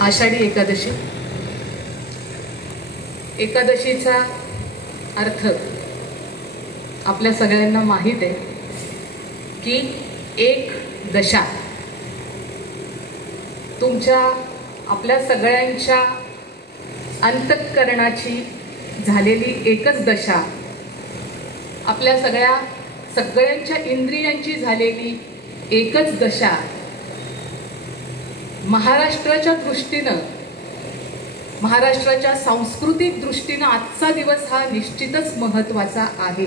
आषाढी एकादशी। एकादशीचा अर्थ आपल्या सगळ्यांना माहीत आहे की एक दशा, तुमच्या आपल्या सगळ्यांच्या अंतःकरणाची झालेली एकच दशा, आपल्या सगळ्यांच्या इंद्रियांची झालेली एकच दशा, महाराष्ट्राच्या दृष्टीनं, महाराष्ट्राच्या सांस्कृतिक दृष्टीनं आजचा दिवस हा निश्चितच महत्त्वाचा आहे,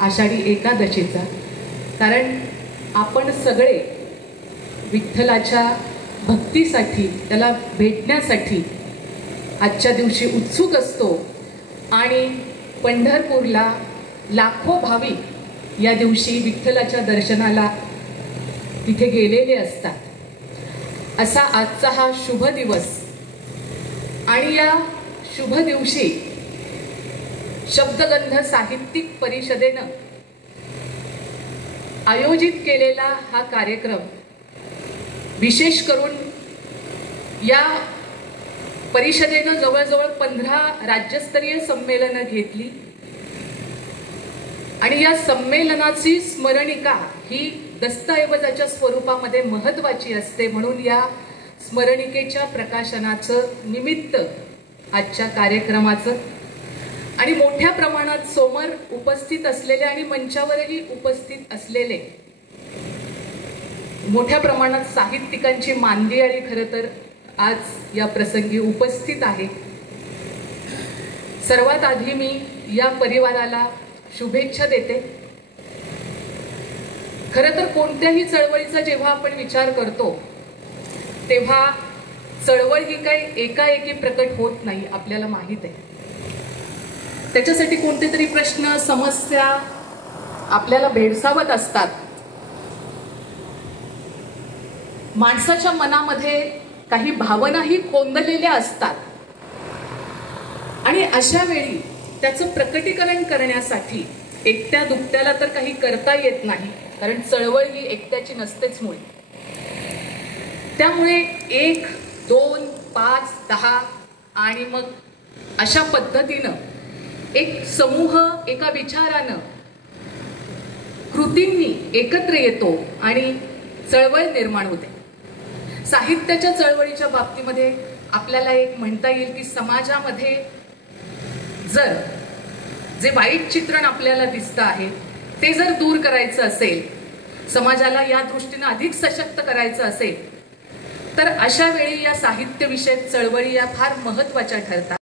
आषाढी एकादशीचा। कारण आपण सगळे विठ्ठलाच्या भक्तीसाठी, त्याला भेटण्यासाठी आजच्या दिवशी उत्सुक असतो आणि पंढरपूरला लाखो भाविक या दिवशी विठ्ठलाच्या दर्शनाला तिथे गेलेले असतात। असा आजचा हा शुभ दिवस आणि या शुभ दिवशी शब्दगंध साहित्यिक परिषदेनं आयोजित केलेला हा कार्यक्रम, विशेष करून या परिषदेनं जवळजवळ 15 राज्यस्तरीय संमेलनं घेतली आणि या संमेलनाची स्मरणिका ही दस्तऐवजाच्या स्वरूपामध्ये महत्त्वाची असते। म्हणून या स्मरणिकेच्या प्रकाशनाचं निमित्त आजच्या कार्यक्रमाचं आणि मोठ्या प्रमाणात समोर उपस्थित असलेले आणि मंचावरही उपस्थित असलेले मोठ्या प्रमाणात साहित्यिकांची मांदियाळी खरं तर आज या प्रसंगी उपस्थित आहे। सर्वात आधी मी या परिवाराला शुभेच्छा देते। खरं तर कोणत्याही चळवळीचा जेव्हा आपण विचार करतो तेव्हा चळवळ ही काही एकाएकी प्रकट होत नाही, आपल्याला माहित आहे। त्याच्यासाठी कोणते तरी प्रश्न, समस्या आपल्याला भेडसावत असतात। माणसाच्या मनामध्ये काही भावनाही कोंदलेल्या असतात आणि अशा वेळी त्याचं प्रकटीकरण करण्यासाठी एकट्या दुकट्याला तर काही करता येत नाही, कारण चळवळ ही एकट्याची नसतेच मुळे। त्यामुळे 1, 2, 5, 10 आणि मग अशा पद्धतीनं एक समूह एका विचारानं, कृतींनी एकत्र येतो आणि चळवळ निर्माण होते। साहित्याच्या चळवळीच्या बाबतीमध्ये आपल्याला एक म्हणता येईल की समाजामध्ये जर जे वाईट चित्रण आपल्याला दिसतं आहे ते जर दूर करायचं असेल, समाजाला या दृष्टीने अधिक सशक्त करायचं असेल, तर अशा वेळी या साहित्यविषयक चळवळी या फार महत्त्वाच्या ठरतात।